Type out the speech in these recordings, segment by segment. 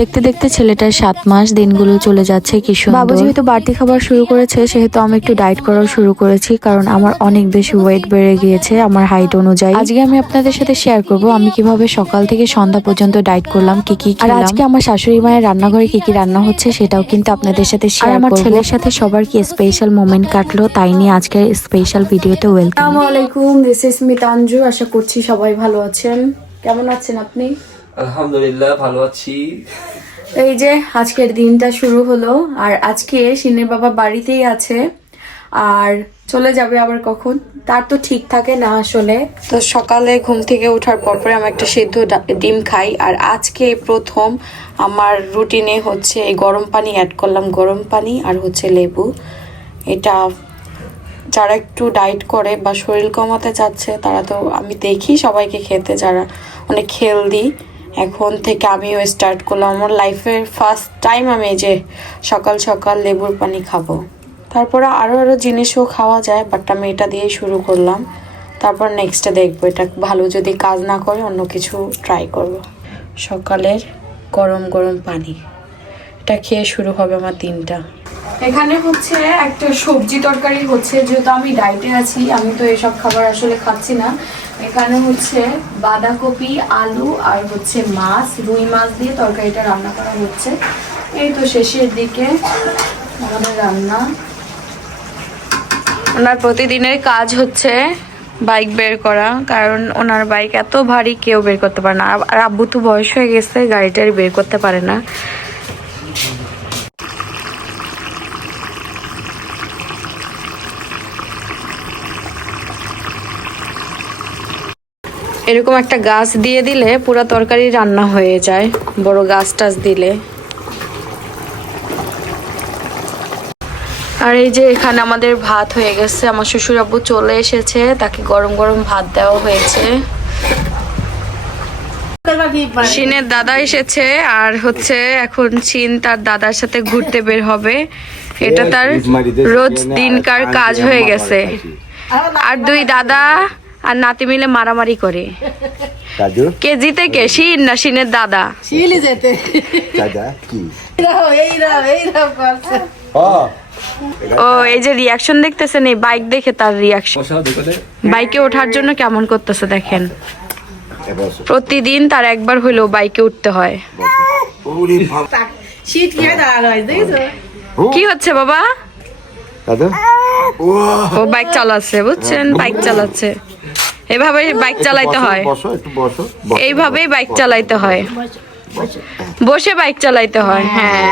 দেখতে দেখতে ছেলেটার 7 মাস, দিনগুলো চলে যাচ্ছে কি সুন্দর। বাবু যেহেতু বাড়তি খাবার শুরু করেছে সেহেতু আমি একটু ডায়েট করাও শুরু করেছি, কারণ আমার অনেক বেশি ওয়েট বেড়ে গিয়েছে আমার হাইট অনুযায়ী। আজকে আমি আপনাদের সাথে শেয়ার করব আমি কিভাবে সকাল থেকে সন্ধ্যা পর্যন্ত ডায়েট করলাম, কি কি খেলাম। আর আজকে আমার শাশুড়ি মায়ের রান্নাঘরে কি কি রান্না হচ্ছে সেটাও কিন্তু আপনাদের সাথে শেয়ার করব। আমার ছেলের সাথে সবার কি স্পেশাল মোমেন্ট কাটলো তাই নিয়ে আজকের স্পেশাল ভিডিওতে ওয়েলকাম। আসসালামু আলাইকুম, দিস ইজ মিতাঞ্জু। আশা করছি সবাই ভালো আছেন। কেমন আছেন আপনি? আলহামদুলিল্লাহ ভালো আছি। এই যে আজকের দিনটা শুরু হলো, আর আজকে শিনের বাবা বাড়িতেই আছে আর চলে যাবে আবার কখন তার তো ঠিক থাকে না আসলে। তো সকালে ঘুম থেকে ওঠার পর আমি একটা সিদ্ধ ডিম খাই, আর আজকে প্রথম আমার রুটিনে হচ্ছে এই গরম পানি অ্যাড করলাম, গরম পানি আর হচ্ছে লেবু। এটা যারা একটু ডায়েট করে বা শরীর কমাতে চাচ্ছে তারা তো আমি দেখি সবাইকে খেতে, যারা অনেক হেলদি। এখন থেকে আমিও স্টার্ট করলাম, আমার লাইফের ফার্স্ট টাইম আমি এই যে সকাল সকাল লেবুর পানি খাবো। তারপরে আরও জিনিসও খাওয়া যায়, বাট আমি এটা দিয়েই শুরু করলাম। তারপর নেক্সটে দেখবো এটা ভালো যদি কাজ না করে অন্য কিছু ট্রাই করব। সকালের গরম গরম পানি, এটা খেয়ে শুরু হবে আমার দিনটা। এখানে হচ্ছে একটা সবজি তরকারি হচ্ছে, যেহেতু আমি ডায়েটে আছি আমি তো এসব খাবার আসলে খাচ্ছি না। এখানে হচ্ছে বাঁধাকপি, আলু আর হচ্ছে মাছ, রুই মাছ দিয়ে তরকারিটা রান্না করা হচ্ছে। এই তো শেষের দিকে আমাদের রান্না। ওনার প্রতিদিনের কাজ হচ্ছে বাইক বের করা, কারণ ওনার বাইক এত ভারী কেউ বের করতে পারে না। আর আব্বু তো বয়স হয়ে গেছে, গাড়িটারি বের করতে পারে না। এরকম একটা গাছ দিয়ে দিলে পুরো তরকারি রান্না হয়ে যায়, বড় গাছ টাছ দিলে। আর এই যে এখানে আমাদের ভাত হয়ে গেছে, আমার শ্বশুর আব্বু চলে এসেছে, তাকে গরম গরম ভাত দেওয়া হয়েছে। চীনের দাদা এসেছে, আর হচ্ছে এখন চীন তার দাদার সাথে ঘুরতে বের হবে। এটা তার রোজ দিনকার কাজ হয়ে গেছে। আর দুই দাদা আর নাতি মিলে মারামারি করে। কে জিতে কে, শিন না শিনের দাদা? শিলি যেতে দাদা কি ও এই যে রিয়াকশন দেখতেছেন, এই বাইক দেখে তার রিয়াকশন। বাইকে ওঠার জন্য কেমন করতেছে দেখেন। প্রতিদিন তার একবার হইলেও বাইকে উঠতে হয়। শীত খেয়ে দাঁড়ানো হয়, দেখেছো? কি হচ্ছে বাবা? ও বাইক চালাচ্ছে, বুঝছেন, বাইক চালাচ্ছে। এভাবে বাইক চালাইতে হয়, এইভাবেই বাইক চালাইতে হয়, বসে বাইক চালাইতে হয়। হ্যাঁ,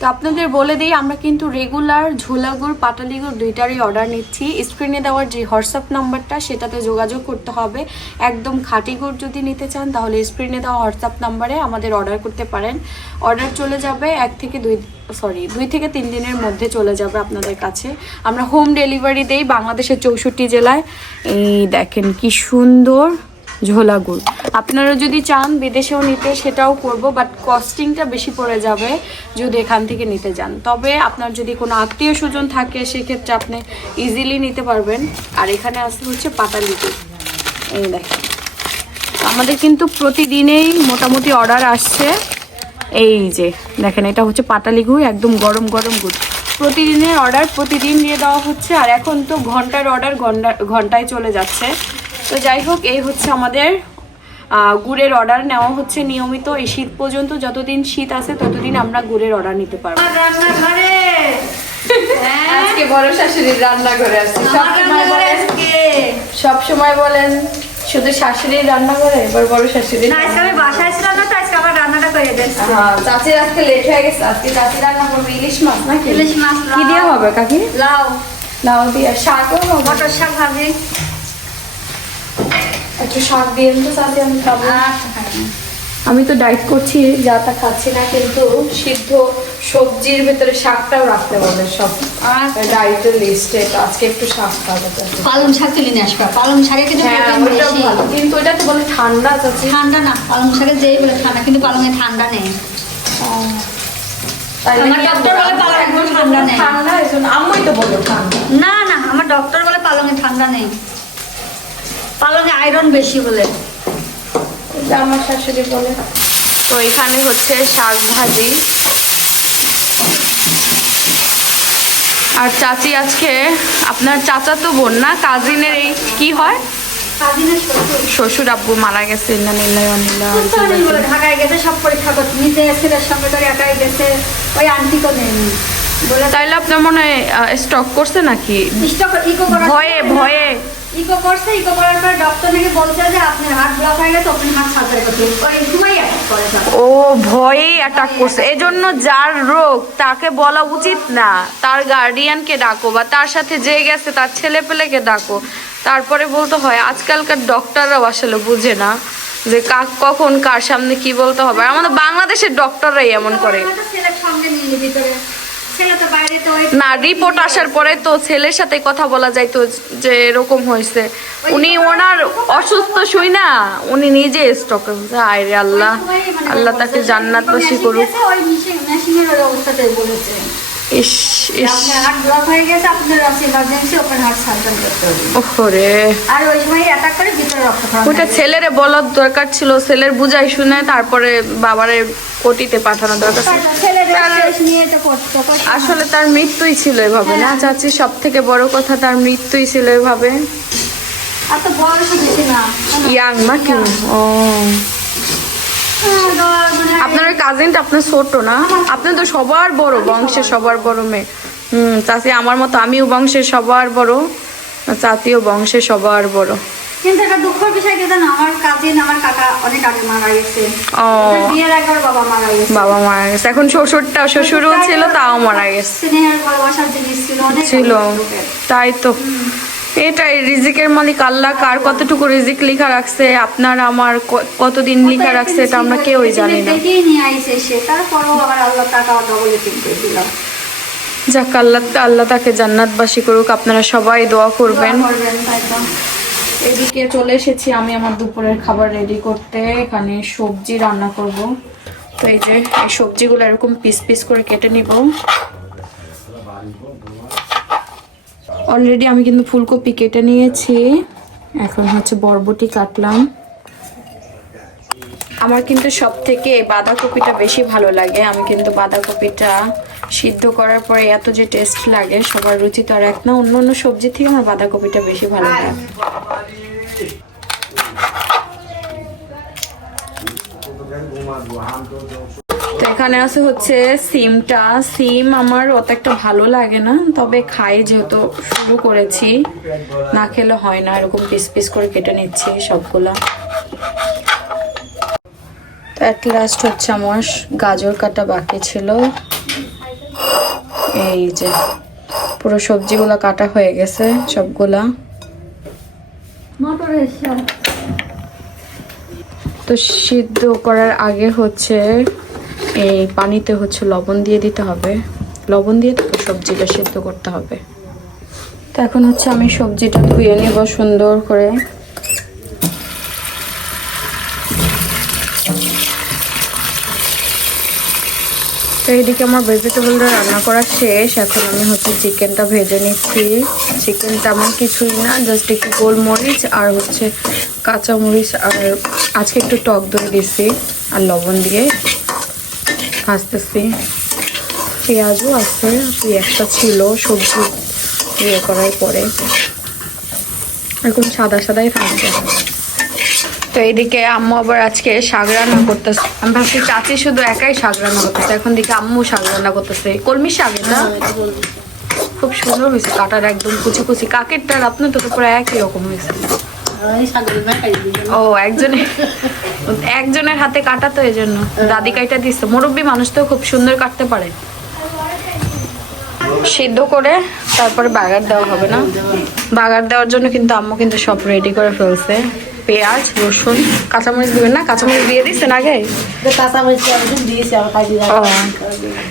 তো আপনাদের বলে দিই, আমরা কিন্তু রেগুলার ঝোলা গুড়, পাটালি গুড় দুইটারই অর্ডার নিচ্ছি। স্ক্রিনে দেওয়ার যে হোয়াটসঅ্যাপ নাম্বারটা সেটাতে যোগাযোগ করতে হবে। একদম খাঁটি গুড় যদি নিতে চান তাহলে স্ক্রিনে দেওয়া হোয়াটসঅ্যাপ নাম্বারে আমাদের অর্ডার করতে পারেন। অর্ডার চলে যাবে 2 থেকে 3 দিনের মধ্যে চলে যাবে আপনাদের কাছে। আমরা হোম ডেলিভারি দেই বাংলাদেশের 64 জেলায়। এই দেখেন কি সুন্দর ঝোলা গুড়। আপনারা যদি চান বিদেশেও নিতে সেটাও করব, বাট কস্টিংটা বেশি পড়ে যাবে যদি এখান থেকে নিতে যান। তবে আপনার যদি কোনো আত্মীয় স্বজন থাকে সেক্ষেত্রে আপনি ইজিলি নিতে পারবেন। আর এখানে আসতে হচ্ছে পাটালি গুড়। এই দেখেন আমাদের কিন্তু প্রতিদিনেই মোটামুটি অর্ডার আসছে। এই যে দেখেন এটা হচ্ছে পাটালি গুড়, একদম গরম গরম গুড়। প্রতিদিনের অর্ডার প্রতিদিন দিয়ে দেওয়া হচ্ছে, আর এখন তো ঘন্টার অর্ডার ঘন্টায় চলে যাচ্ছে। তো যাই হোক, এই হচ্ছে আমাদের গুড়ের অর্ডার নেওয়া হচ্ছে নিয়মিত। এই শীত পর্যন্ত, যতদিন শীত আছে ততদিন আমরা গুড়ের অর্ডার নিতে পারবো। আজকে বড় শাশুড়ির রান্না করে আসছি। সব সময় বলেন শুধু শাশুড়ির রান্না করে, এবার বড় শাশুড়ি। আমি বাসায় ছিলাম না, তো আজকে আমার রান্নাটা করে দিয়েছি। চাচির আজকে লেট হয়ে গেছে, আজকে চাচি রান্না করবে ইলিশ মাছ নাকি? ইলিশ মাছ, কি দিয়ে হবে কাকি? লাউ, লাউ দিয়ে, শাকও হবে? মটর শাক ভাজি। একটু শাক দিয়ে তো চাচি, আমি খাবো। আমি তো ডায়েট করছি, যা তা খাচ্ছি না, কিন্তু সিদ্ধ সবজির ভেতরে শাকটাও রাখতে হবে সব ডায়েটের লিস্টে। তো আজকে একটু শাক খাবো। পালং শাক তুলে নিয়ে আসবা, পালং শাকে কিন্তু প্রোটিন বেশি। কিন্তু এটা তো বলে ঠান্ডা চাচি। ঠান্ডা না, পালং শাকে যেই বলে ঠান্ডা, কিন্তু পালংয়ে ঠান্ডা নেই। আমার ডক্টর বলে পালংয়ে ঠান্ডা নেই। ঠান্ডা এজন্য আম্মুই তো বলে ঠান্ডা। না না, আমার ডক্টর বলে পালংয়ে ঠান্ডা নেই, পালংয়ে আয়রন বেশি বলে। আমার শাশুড়ি বলে। তো এখানে হচ্ছে শাক ভাজি, আর চাচি আজকে আপনার চাচা তো বোন না, কাজিনের এই কি হয়, কাজিনের শ্বশুর শ্বশুর আব্বু মারা গেছে। ঢাকায় গেছে সব পরীক্ষা করতে, নিজে ছেলের সঙ্গে করে একাই গেছে, ওই আন্টিকেও নেয়নি বলে। তাইলে আপনার মনে হয় স্টক করছে নাকি? ভয়ে ভয়ে ইকো করছে, ইকো করার পর ডক্টর নাকি বলছে যে আপনার হার্ট ব্লক হয়ে গেছে, ওপেন হার্ট সার্জারি করতে, ওই সময় অ্যাটাক করে। ও ভয়েই অ্যাটাক করছে। এজন্য যার রোগ তাকে বলা উচিত না তার গার্ডিয়ানকে ডাকো, বা তার সাথে যে গেছে তার ছেলে পেলেকে ডাকো, তারপরে বলতে হয়। আজকালকার ডক্টররাও আসলে বুঝে না যে কখন কার সামনে কি বলতে হবে। আর আমাদের বাংলাদেশের ডক্টররাই এমন করে। ছেলের সঙ্গে নিয়ে ভিতরে, ছেলে তো বাইরে, তো না, রিপোর্ট আসার পরে তো ছেলের সাথে কথা বলা যায় তো, যে এরকম হয়েছে। উনি ওনার অসুস্থ শুই না, উনি নিজে স্টক হয়েছে। আয় রে আল্লাহ, আল্লাহ তাকে জান্নাতবাসী করুক। ওই মেশিনের ওই অবস্থাতে বলেছে ইস ইস, আপনার হার্ট ব্লক হয়ে গেছে, আপনার ইমার্জেন্সি ওপেন হার্ট সার্জারি করতে হবে। ওরে, আর ওই সময় অ্যাটাক করে ভিতরে রক্ত খরচ। ওটা ছেলেরে বলার দরকার ছিল, ছেলের বুঝাই শুনে তারপরে বাবারে কোটিতে পাঠানো দরকার ছিল। আসলে তার মৃত্যুই ছিল এভাবে না চাচি, সব থেকে বড় কথা তার মৃত্যুই ছিল এভাবে। আর তো বয়স বেশি না, ইয়াং নাকি? ও, আপনার ওই কাজিনটা আপনার ছোট না? আপনি তো সবার বড়, বংশের সবার বড় মেয়ে। চাচি আমার মতো, আমিও বংশের সবার বড়, চাচিও বংশের সবার বড়। কিন্তু একটা দুঃখের বিষয় কি জানো, আমার কাজিন, আমার কাকা অনেক আগে মারা গেছে। ও, বিয়ের একবার বাবা মারা গেছে। বাবা মারা গেছে, এখন শ্বশুরও ছিল, তাও মারা গেছে। স্নেহের ভালোবাসার জিনিস ছিল, অনেক ছিল, তাই তো। এটাই রিজিকের মালিক আল্লাহ, কার কতটুকু রিজিক লেখা রাখছে, আপনার আমার কতদিন লেখা রাখছে, এটা আমরা কেউই জানি না। দেখেই নিয়ে আইছে সে, তারপরও আবার আল্লাহ টাকা ডবলে কিনতে দিলাম। যাক, আল্লাহ তাকে জান্নাতবাসী করুক। আপনারা সবাই দোয়া করবেন। এদিকে চলে এসেছি আমি আমার দুপুরের খাবার রেডি করতে। এখানে সবজি রান্না করব। তো এই যে এই সবজিগুলো এরকম পিস পিস করে কেটে নিব। অলরেডি আমি কিন্তু ফুলকপি কেটে নিয়েছি, এখন হচ্ছে বরবটি কাটলাম। আমার কিন্তু সব থেকে বাঁধাকপিটা বেশি ভালো লাগে। আমি কিন্তু বাঁধাকপিটা সিদ্ধ করার পরে এত যে টেস্ট লাগে, সবার রুচি তো আর এক না। অন্য অন্য সবজি থেকে আমার বাঁধাকপিটা বেশি ভালো লাগে। তো এখানে আছে হচ্ছে সিমটা। সিম আমার অত একটা ভালো লাগে না, তবে খাই যেহেতু শুরু করেছি, না খেলে হয় না। এরকম পিস পিস করে কেটে নিচ্ছি সবগুলা। তো এট লাস্ট হচ্ছে আমার গাজর কাটা বাকি ছিল। এই যে পুরো সবজিগুলা কাটা হয়ে গেছে সবগুলা। তো সিদ্ধ করার আগে হচ্ছে এই পানিতে হচ্ছে লবণ দিয়ে দিতে হবে, লবণ দিয়ে তারপর সবজিটা সিদ্ধ করতে হবে। তো এখন হচ্ছে আমি সবজিটা ধুয়ে নেব সুন্দর করে। তো এইদিকে আমার ভেজিটেবলটা রান্না করা শেষ। এখন আমি হচ্ছে চিকেনটা ভেজে নিচ্ছি। চিকেন তেমন কিছুই না, জাস্ট একটু গোলমরিচ আর হচ্ছে কাঁচামরিচ আর আজকে একটু টক দই দিছি আর লবণ দিয়ে ভাজতেছি। পেঁয়াজও আছে, একটা ছিল সবজি ইয়ে করার পরে, এরকম সাদা সাদাই থাকবে। তো এইদিকে আম্মু আবার আজকে শাক রান্না করতেছে। আমি ভাবছি চাচি শুধু একাই শাক রান্না করতেছে, এখন দিকে আম্মু শাক রান্না করতেছে। কলমি শাক এটা খুব সুন্দর হয়েছে, কাটার একদম কুচি কুচি। কাকেরটার আপনার তো পুরো একই রকম হয়েছে। ও, একজনের হাতে কাটা, তো এই জন্য দাদি কাইটা দিচ্ছে। মুরব্বী মানুষ তো খুব সুন্দর কাটতে পারে। সিদ্ধ করে তারপরে বাগার দেওয়া হবে না? বাগার দেওয়ার জন্য কিন্তু আম্মু কিন্তু সব রেডি করে ফেলছে। পেঁয়াজ, রসুন, কাঁচামরিচ দিবেন না? কাঁচামরিচ দিয়ে দিচ্ছেন আগে?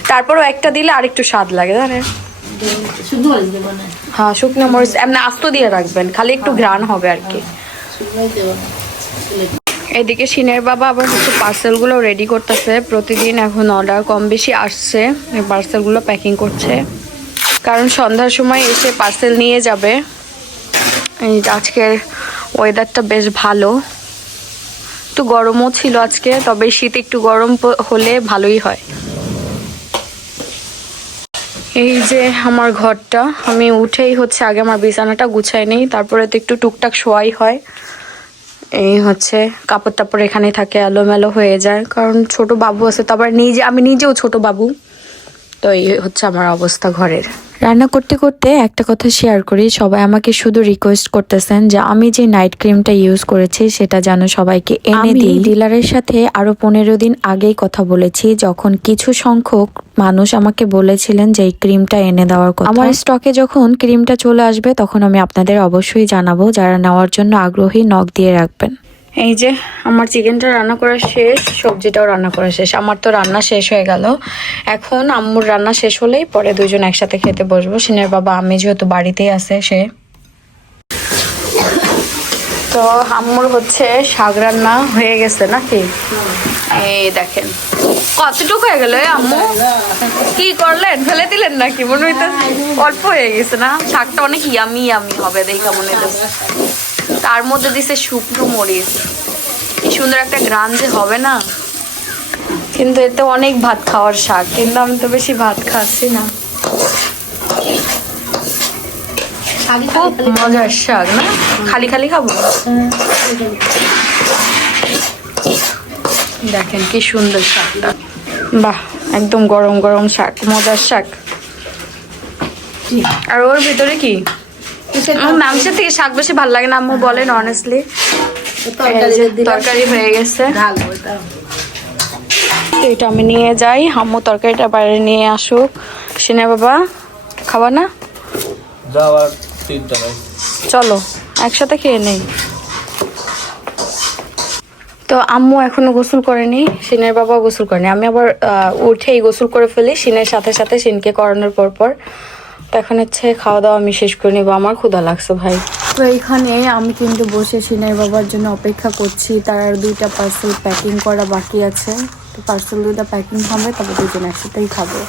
তারপরও একটা দিলে আর একটু স্বাদ লাগে, জানেন? হ্যাঁ, শুকনো মরিচ এমনি আস্ত দিয়ে রাখবেন, খালি একটু ঘ্রাণ হবে আর কি। এদিকে সিনের বাবা আবার হচ্ছে পার্সেলগুলো রেডি করতেছে। প্রতিদিন এখন অর্ডার কম বেশি আসছে, এই পার্সেলগুলো প্যাকিং করছে, কারণ সন্ধ্যার সময় এসে পার্সেল নিয়ে যাবে। এই আজকের ওয়েদারটা বেশ ভালো, একটু গরমও ছিল আজকে, তবে শীতে একটু গরম হলে ভালোই হয়। এই যে আমার ঘরটা, আমি উঠেই হচ্ছে আগে আমার বিছানাটা গুছাই নেই, তারপরে তো একটু টুকটাক শোয়াই হয়। এই হচ্ছে কাপড় টাপড় এখানে থাকে, এলোমেলো হয়ে যায়, কারণ ছোট বাবু আছে, তো আবার আমি নিজেও ছোট বাবু, তো এই হচ্ছে আমার অবস্থা ঘরের। রান্না করতে করতে একটা কথা শেয়ার করি, সবাই আমাকে শুধু রিকোয়েস্ট করতেছেন যে আমি যে নাইট ক্রিমটা ইউজ করেছি সেটা যেন সবাইকে এনে দিই। ডিলারের সাথে আরো 15 দিন আগেই কথা বলেছি, যখন কিছু সংখ্যক মানুষ আমাকে বলেছিলেন যে এই ক্রিমটা এনে দেওয়ার কথা। আমার স্টকে যখন ক্রিমটা চলে আসবে তখন আমি আপনাদের অবশ্যই জানাবো, যারা নেওয়ার জন্য আগ্রহী নক দিয়ে রাখবেন। এই যে আমার চিকেনটা রান্না করা শেষ, সবজিটাও রান্না করা শেষ, আমার তো রান্না শেষ হয়ে গেল। এখন আম্মুর রান্না শেষ হলেই পরে দুজন একসাথে খেতে বসবো। সিনের বাবা আমি যেহেতু বাড়িতেই আছে সে, তো আম্মুর হচ্ছে শাক রান্না হয়ে গেছে নাকি? এই দেখেন কতটুকু হয়ে গেল আম্মু, কি করলেন, ফেলে দিলেন নাকি? মনে হইতে অল্প হয়ে গেছে না? শাকটা অনেক ইয়ামি ইয়ামি হবে দেখা মনে হইতেছে। তার মধ্যে দিছে শুকনো মরিচ, কি সুন্দর একটা গ্রান যে হবে না। কিন্তু এতে অনেক ভাত খাওয়ার শাক, কিন্তু আমি তো বেশি ভাত খাচ্ছি না। খুব মজার শাক না? খালি খালি খাবো। দেখেন কি সুন্দর শাকটা, বাহ একদম গরম গরম শাক, মজার শাক। আর ওর ভিতরে কি মাংসের থেকে শাক বেশি ভালো লাগে না আম্মু বলেন অনেস্টলি? তরকারি হয়ে গেছে, এটা আমি নিয়ে যাই, আম্মু তরকারিটা বাইরে নিয়ে আসুক। সিনে বাবা খাবা না? চলো একসাথে খেয়ে নেই। তো আম্মু এখনো গোসল করেনি, সিনের বাবা গোসল করেনি, আমি আবার উঠেই গোসল করে ফেলি সিনের সাথে সাথে, সিনকে করানোর পর। তো এখন হচ্ছে খাওয়া দাওয়া আমি শেষ করে নিবো, আমার ক্ষুধা লাগছে ভাই। তো এইখানে আমি কিন্তু বসে সিনের বাবার জন্য অপেক্ষা করছি, তার আর 2টা পার্সেল প্যাকিং করা বাকি আছে। তো পার্সেল 2টা প্যাকিং হবে, তবে দুজন একসাথেই খাবো।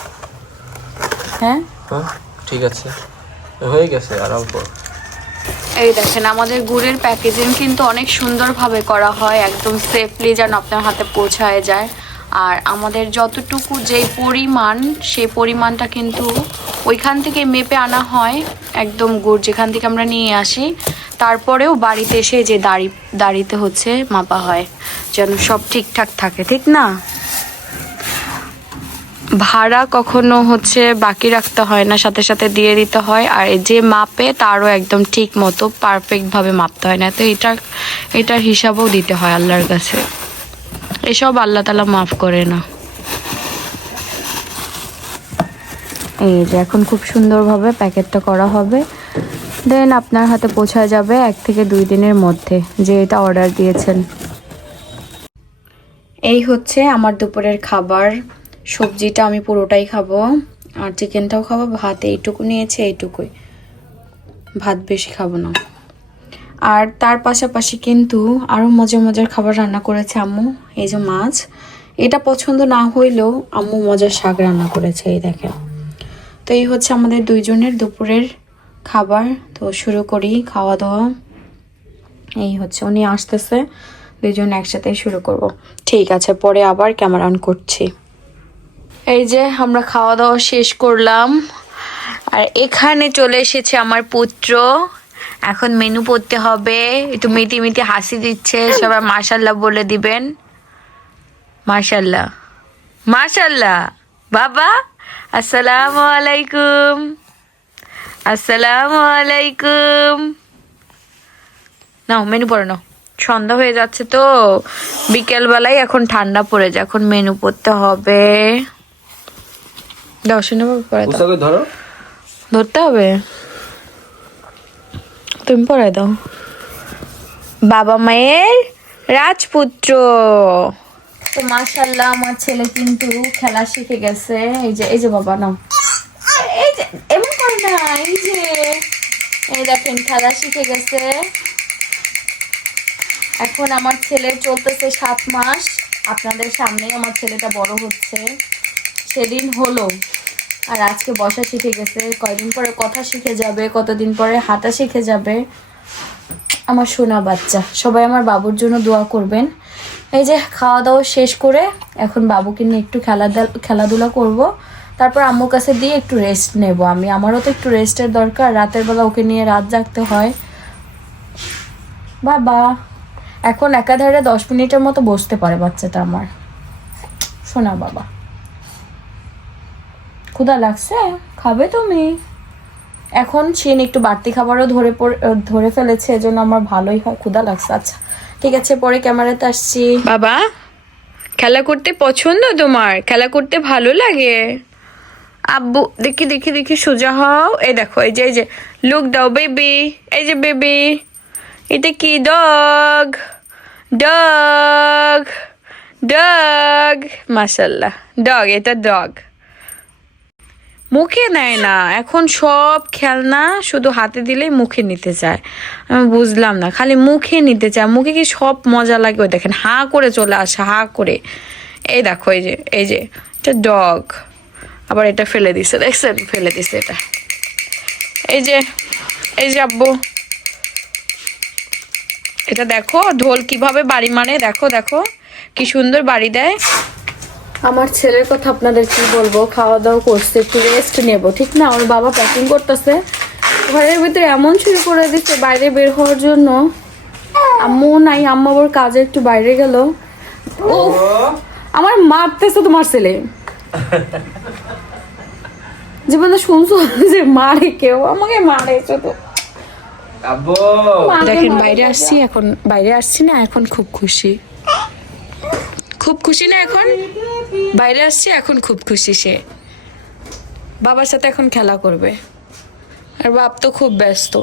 হ্যাঁ ঠিক আছে, হয়ে গেছে আর অল্প। এই দেখেন আমাদের গুড়ের প্যাকেজিং কিন্তু অনেক সুন্দরভাবে করা হয়, একদম সেফলি যেন আপনার হাতে পৌঁছায় যায়। আর আমাদের যতটুকু যেই পরিমাণ, সেই পরিমাণটা কিন্তু ওইখান থেকে মেপে আনা হয়, একদম গুড় যেখান থেকে আমরা নিয়ে আসি, তারপরেও বাড়িতে এসে যে দাঁড়িতে হচ্ছে মাপা হয়, যেন সব ঠিকঠাক থাকে, ঠিক না? ভাড়া কখনো হচ্ছে বাকি রাখতে হয় না, সাথে সাথে দিয়ে দিতে হয়। আর যে মাপে তারও একদম ঠিক মতো পারফেক্টভাবে মাপতে হয় না, তো এটার হিসাবও দিতে হয় আল্লাহর কাছে। এসব আল্লাহ তাআলা মাফ করে না। এই যে এখন খুব সুন্দরভাবে প্যাকেটটা করা হবে, দেন আপনার হাতে পৌঁছা যাবে 1 থেকে 2 দিনের মধ্যে, যে এটা অর্ডার দিয়েছেন। এই হচ্ছে আমার দুপুরের খাবার, সবজিটা আমি পুরোটাই খাবো, আর চিকেনটাও খাবো, ভাত এইটুকু নিয়েছে, এইটুকুই, ভাত বেশি খাবো না। আর তার পাশাপাশি কিন্তু আরও মজার মজার খাবার রান্না করেছে আম্মু। এই যে মাছ, এটা পছন্দ না হইলেও আম্মু মজার শাক রান্না করেছে, এই দেখেন। তো এই হচ্ছে আমাদের দুইজনের দুপুরের খাবার। তো শুরু করি খাওয়া দাওয়া। এই হচ্ছে উনি আসতেছে, দুইজন একসাথে শুরু করব। ঠিক আছে, পরে আবার ক্যামেরা অন করছি। এই যে আমরা খাওয়া দাওয়া শেষ করলাম, আর এখানে চলে এসেছে আমার পুত্র। এখন মেনু পড়তে হবে, একটু মিটি মিটি হাসি দিচ্ছে, সবাই মাশাল্লাহ বলে দিবেন। মাশাল্লাহ মাশাল্লাহ। বাবা আসসালামু আলাইকুম, আসসালামু আলাইকুম। নাও মেনু পড়ে নাও, সন্ধ্যা হয়ে যাচ্ছে তো, বিকেল বেলায় এখন ঠান্ডা পড়ে যায়, এখন মেনু পড়তে হবে। দাও শুনে পড়ে দাও, ধরতে হবে, তুমি পড়ে দাও। বাবা মায়ের রাজপুত্র। তো মাশাআল্লাহ আমার ছেলে কিন্তু খেলা শিখে গেছে। এই যে বাবা নাও, এই যে এমন করে না, এই দেখেন খেলা শিখে গেছে। এখন আমার ছেলের চলতেছে 7 মাস, আপনাদের সামনেই আমার ছেলেটা বড় হচ্ছে, সেদিন হলো। আর আজকে বসা শিখে গেছে, কয়দিন পরে কথা শিখে যাবে, কতদিন পরে হাঁটা শিখে যাবে। আমার সোনা বাচ্চা, সবাই আমার বাবুর জন্য দোয়া করবেন। এই যে খাওয়া দাওয়া শেষ করে এখন বাবুকে নিয়ে একটু খেলাধুলা করব, তারপর আম্মুর কাছে দিয়ে একটু রেস্ট নেব। আমারও তো একটু রেস্টের দরকার, রাতের বেলা ওকে নিয়ে রাত জাগতে হয়। বাবা এখন একাধারে 10 মিনিটের মতো বসতে পারে বাচ্চাটা আমার। শোনা বাবা, ক্ষুধা লাগছে, খাবে তুমি? এখন শিন একটু বাড়তি খাবারও ধরে ফেলেছে, এজন্য আমার ভালোই হয়, ক্ষুধা লাগছে। আচ্ছা ঠিক আছে, পরে ক্যামেরাতে আসছি। বাবা খেলা করতে পছন্দ তোমার? খেলা করতে ভালো লাগে? আব্বু দেখি দেখি দেখি সোজা হও। এই দেখো, এই যে লুক দাও বেবি, এই যে বেবি, এটা কি? ডগ ডগ ডগ, মাশাল্লাহ ডগ, এটা ডগ। মুখে নেয় না এখন, সব খেলনা শুধু হাতে দিলেই মুখে নিতে চায়। আমি বুঝলাম না, খালি মুখে নিতে চায়। মুখে কি সব মজা লাগে? ওই দেখেন হা করে চলে আসে, হা করে। এই দেখো, এই যে এটা ডগ। আবার এটা ফেলে দিছে, দেখছেন? ফেলে দিছে এটা। এই যে আব্বু, এটা দেখো ঢোল কিভাবে বাড়ি মারে, দেখো দেখো কি সুন্দর বাড়ি দেয়। আমার ছেলের কথা আপনাদের কি বলবো, খাওয়া দাওয়া করছে, একটু রেস্ট নেব, ঠিক না? ওর বাবা প্যাকিং করতেছে, ঘরের ভিতরে এমন শুরু করে দিচ্ছে বাইরে বের হওয়ার জন্য। আম্মু নাই, আম্মু আবার কাজে একটু বাইরে গেল। ও আমার মারতেছে তোমার ছেলে। জীবনে শুনছো যে মারে কেউ? আমাকে মারে শুধু। দেখেন বাইরে আসছি না, এখন খুব খুশি না? এখন বাইরে আসছি, এখন খুব খুশি সে। বাবার সাথে এখন খেলা করবে, আর বাপ তো খুব ব্যস্ত।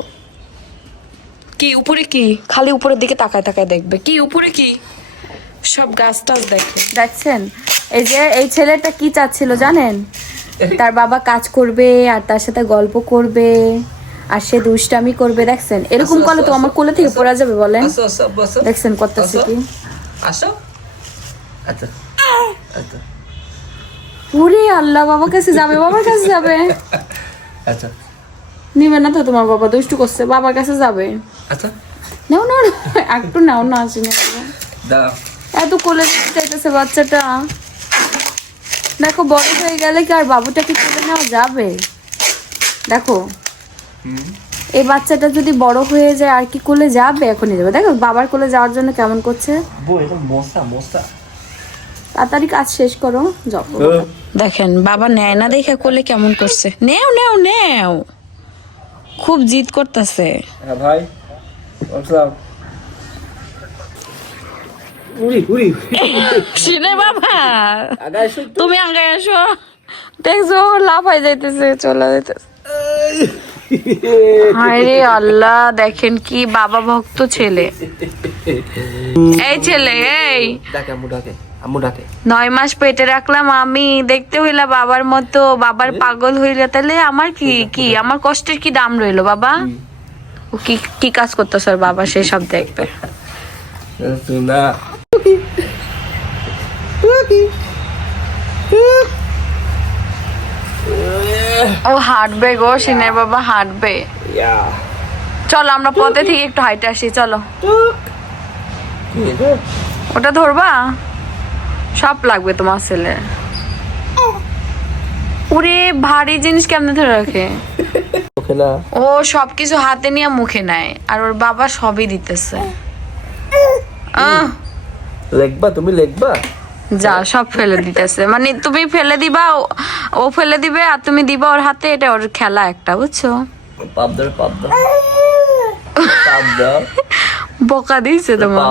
কি উপরে? কি খালি উপরের দিকে তাকায় দেখবে? কি উপরে? কি সব গাছ টাছ দেখছেন? এই ছেলেটা কি চাচ্ছিল জানেন? তার বাবা কাজ করবে আর তার সাথে গল্প করবে আর সে দুষ্টামি করবে। দেখছেন এরকম করলে তো আমার কোলে থেকে পড়া যাবে, বলেন? দেখছেন করতেছে কি? ওরে আল্লাহ, বাবার কাছে যাবে, বাবার কাছে যাবে। আচ্ছা নিবে না তো তোমার বাবা, দুষ্টু করছে, বাবার কাছে যাবে। আচ্ছা নাও একটু নাও না, আসি না এত কোলে চাইতেছে বাচ্চাটা। দেখো বড় হয়ে গেলে কি আর বাবুটাকে কোলে নেওয়া যাবে? দেখো এই বাচ্চাটা যদি বড় হয়ে যায় আর কি কোলে যাবে? এখনই যাবে। দেখো বাবার কোলে যাওয়ার জন্য কেমন করছে। তাড়াতাড়ি কাজ শেষ করো, যাও। দেখেন বাবা নেয় না দেখে কোলে কেমন করছে। নেও খুব জিদ করতেছে। ভাই শিনে বাবা তুমি আগে এসো, দেখছো লাফাই যাইতেছে, চলে যাইতেছে। হায়রে আল্লাহ, দেখেন কি বাবা ভক্ত ছেলে। এই ছেলে, এই 9 মাস পেটে রাখলাম আমি, দেখতে হইলা বাবার মতো, বাবার পাগল হইলা, তাহলে আমার কি আমার কষ্টের কি দাম রইলো? বাবা ও কি কাজ করতো স্যার, বাবা সে সব দেখবে। ও হাঁটবে গো, সিনের বাবা হাঁটবে। চলো আমরা পথে থেকে একটু হাইটে আসি, চলো। ওটা ধরবা, সব লাগবে তোমার ছেলে। ওরে ভারী জিনিস কেমনে ধরে রাখে ও? সবকিছু হাতে নিয়ে মুখে নেয়, আর ওর বাবা সবই দিতেছে। তুমি লেখবা যা, সব ফেলে দিতেছে, মানে তুমি ফেলে দিবা, ও ফেলে দিবে, আর তুমি দিবা ওর হাতে। এটা ওর খেলা একটা, বুঝছো? বকা দিয়েছে তোমার।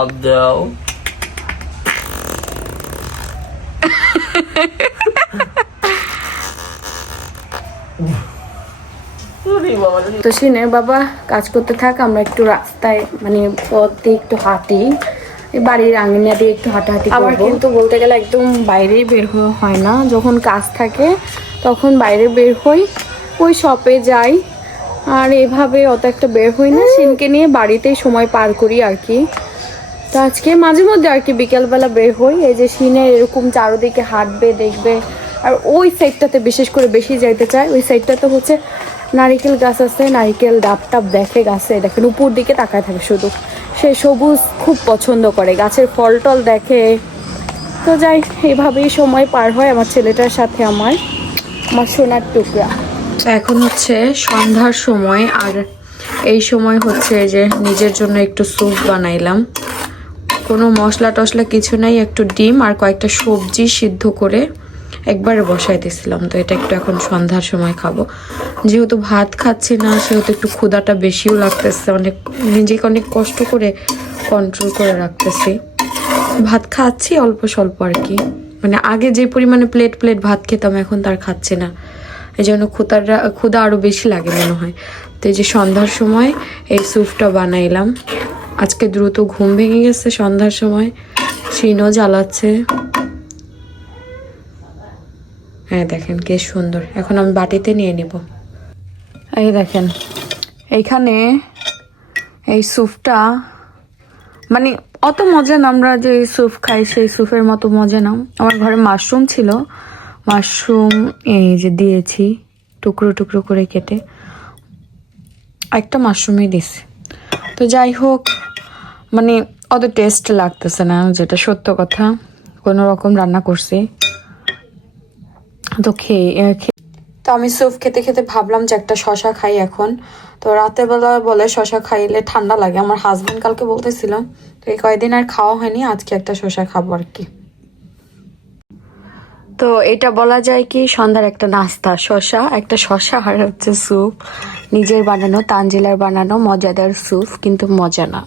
তো সিনের বাবা কাজ করতে থাক, আমরা একটু রাস্তায় মানে পথ দিয়ে একটু হাঁটি, বাড়ির আঙিনা দিয়ে একটু হাঁটাহাঁটি আবার। কিন্তু বলতে গেলে একদম বাইরেই বের হয় না, যখন কাজ থাকে তখন বাইরে বের হই, ওই শপে যাই, আর এভাবে অত একটা বের হই না। সিনকে নিয়ে বাড়িতেই সময় পার করি আর কি। তো আজকে মাঝে মধ্যে আর কি বিকেলবেলা বের হই, এই যে সিনের এরকম চারোদিকে হাঁটবে, দেখবে। আর ওই সাইডটাতে বিশেষ করে বেশি যাইতে চায়, ওই সাইডটাতে হচ্ছে নারিকেল গাছ আছে, নারিকেল ডাব টাব দেখে গাছে, দেখেন উপর দিকে তাকায় থাকে শুধু। সে সবুজ খুব পছন্দ করে, গাছের ফল টল দেখে। তো যাই, এইভাবেই সময় পার হয় আমার ছেলেটার সাথে আমার সোনার টুকরা। তো এখন হচ্ছে সন্ধ্যার সময়, আর এই সময় হচ্ছে যে নিজের জন্য একটু স্যুপ বানাইলাম। কোনো মশলা টশলা কিছু নাই, একটু ডিম আর কয়েকটা সবজি সিদ্ধ করে একবারে বসাই দিয়েছিলাম। তো এটা একটু এখন সন্ধ্যার সময় খাবো। যেহেতু ভাত খাচ্ছি না, সেহেতু একটু ক্ষুধাটা বেশিও লাগতেছে, নিজেকে অনেক কষ্ট করে কন্ট্রোল করে রাখতেছি। ভাত খাচ্ছি অল্প স্বল্প আর কি, মানে আগে যে পরিমাণে প্লেট প্লেট ভাত খেতাম এখন তার খাচ্ছি না, এই জন্য ক্ষুধা আরও বেশি লাগে মনে হয়। তো এই যে সন্ধ্যার সময় এই স্যুপটা বানাইলাম। আজকে দ্রুত ঘুম ভেঙে গেছে সন্ধ্যার সময়, শিনও জ্বালাচ্ছে। হ্যাঁ দেখেন কি সুন্দর। এখন আমি বাটিতে নিয়ে নিব। এই দেখেন এইখানে এই স্যুপটা মানে অত মজা না, আমরা যে স্যুপ খাই সেই স্যুপের মতো মজা না। আমার ঘরে মাশরুম ছিল, মাশরুম এই যে দিয়েছি টুকরো টুকরো করে কেটে, একটা মাশরুমই দিছি। তো যাই হোক, মানে অত টেস্ট লাগতেছে না, যেটা সত্য কথা। কোনো রকম রান্না করছি তো তো আমি স্যুপ খেতে খেতে ভাবলাম যে একটা শশা খাই এখন। তো রাতের বেলা বলে শশা খাইলে ঠান্ডা লাগে, আমার হাজবেন্ড কালকে বলতেছিল। তো এই কয়েকদিন আর খাওয়া হয়নি, আজকে একটা শশা খাবো আর কি। তো এটা বলা যায় কি সন্ধ্যার একটা নাস্তা, একটা শশা আর হচ্ছে স্যুপ, নিজের বানানো, তানজিলার বানানো মজাদার স্যুপ, কিন্তু মজা না।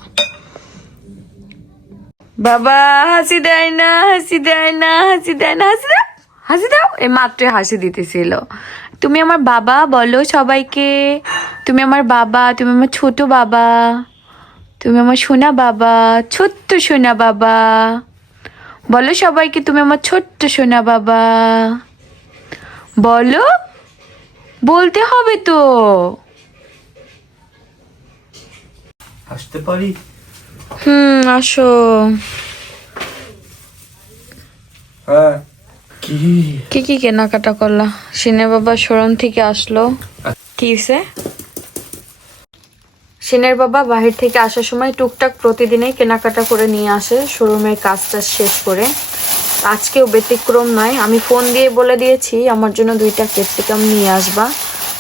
বাবা হাসি দেয় না, হাসি দেয় না, হাসি দেয় না, হাসি দাও, হাসি দাও। এই মাত্র হাসি দিতেছিল। তুমি আমার বাবা বলো সবাইকে, তুমি আমার বাবা, তুমি আমার ছোট বাবা, তুমি আমার সোনা বাবা, ছোট্ট সোনা বাবা। বলো সবাইকে তুমি আমার ছোট্ট সোনা বাবা, বলো, বলতে হবে তো। আসতে পারি? আসো। হ্যাঁ। কি কি কেনাকাটা করলা? সিনে বাবা শোরুম থেকে আসলো। কি হয়েছে? সিনের বাবা বাহির থেকে আসার সময় টুকটাক প্রতিদিনই কেনাকাটা করে নিয়ে আসে শোরুমের কাজটা শেষ করে। আজকেও ব্যতিক্রম নয়। আমি ফোন দিয়ে বলে দিয়েছি আমার জন্য 2টা ক্যাপসিকাম নিয়ে আসবা,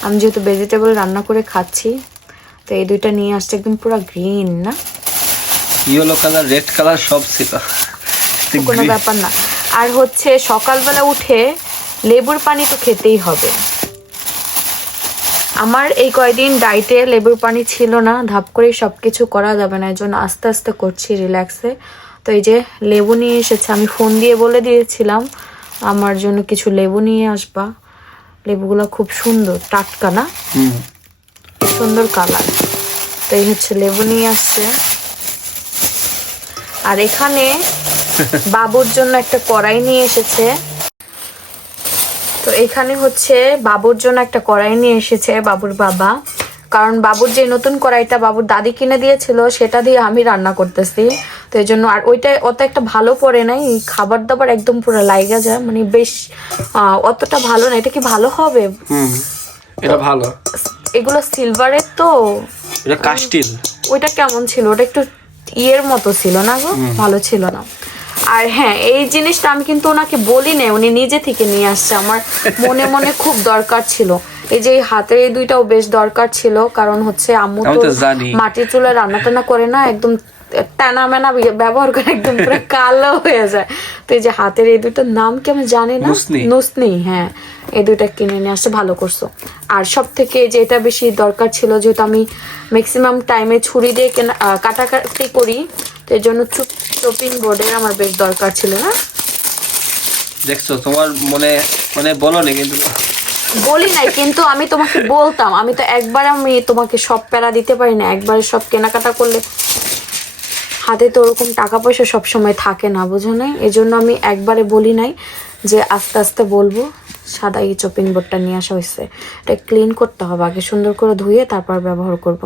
আমি যেহেতু ভেজিটেবল রান্না করে খাচ্ছি। তো এই 2টা নিয়ে আসছে, একদম পুরো গ্রিন না, ইয়েলো কালার, রেড কালার সব ছিল, কোনো ব্যাপার না। আর হচ্ছে সকালবেলা উঠে লেবুর পানি তো খেতেই হবে। আমার এই কয়দিন ডায়েটে লেবুর পানি ছিল না, ধাপ করে সবকিছু করা যাবে না, এই জন্য আস্তে আস্তে করছি রিল্যাক্সে। তো এই যে লেবু নিয়ে এসেছে, আমি ফোন দিয়ে বলে দিয়েছিলাম আমার জন্য কিছু লেবু নিয়ে আসবা। লেবুগুলো খুব সুন্দর, টাটকা না, সুন্দর কালার। তো এই হচ্ছে লেবু নিয়ে আসছে। আর এখানে বাবুর জন্য একটা কড়াই নিয়ে এসেছে। তো এখানে হচ্ছে বাবুর জন্য একটা কড়াই নিয়ে এসেছে বাবুর বাবা, কারণ বাবুর যে নতুন কড়াইটা বাবুর দাদি কিনে দিয়েছিল সেটা দিয়ে আমি রান্না করতেছি। তো এই জন্য, আর ওইটা অত একটা ভালো পড়ে নাই, খাবার দাবার একদম পুরো লাইগা যায়, মানে বেশ অতটা ভালো না। এটা কি ভালো হবে? এটা ভালো, এগুলো সিলভারের তো, এটা কাস্টিল। ওইটা কেমন ছিল? ওটা একটু ইয়ের মতো ছিল না গো, ভালো ছিল না। আর হ্যাঁ, এই জিনিসটা আমি কিন্তু ওনাকে বলি না, উনি নিজে থেকে নিয়ে আসছে, আমার মনে মনে খুব দরকার ছিল। এই যে হাতের এই 2টাও বেশ দরকার ছিল, কারণ হচ্ছে আম্মু তো মাটির চুলায় রান্না টান্না করে না, একদম টানা মেনা ব্যবহার করে একদম পুরো কালো হয়ে যায়। তো এই যে হাতের এই 2টার নাম কি আমি জানি না, নুসনি, হ্যাঁ, এই 2টা কিনে নিয়ে আসছে, ভালো করছো। আর সব থেকে যে এটা বেশি দরকার ছিল, যেহেতু আমি ম্যাক্সিমাম টাইমে ছুরি দিয়ে কাটাকাটি করি, তো এই জন্য চপিং বোর্ডের আমার বেশ দরকার ছিল। না দেখছো, তোমার মনে মানে বলো না, কিন্তু বলি নাই, কিন্তু আমি তোমাকে বলতাম। আমি তো একবার আমি তোমাকে সব প্যারা দিতে পারি না, একবারে সব কেনাকাটা করলে হাতে তো ওরকম টাকা পয়সা সব সময় থাকে না, বুঝো নাই? এই জন্য আমি একবারে বলি নাই, যে আস্তে আস্তে বলবো। সাদা এই চপিং বোর্ডটা নিয়ে আসা হয়েছে, এটা ক্লিন করতে হবে আগে, সুন্দর করে ধুয়ে তারপর ব্যবহার করব।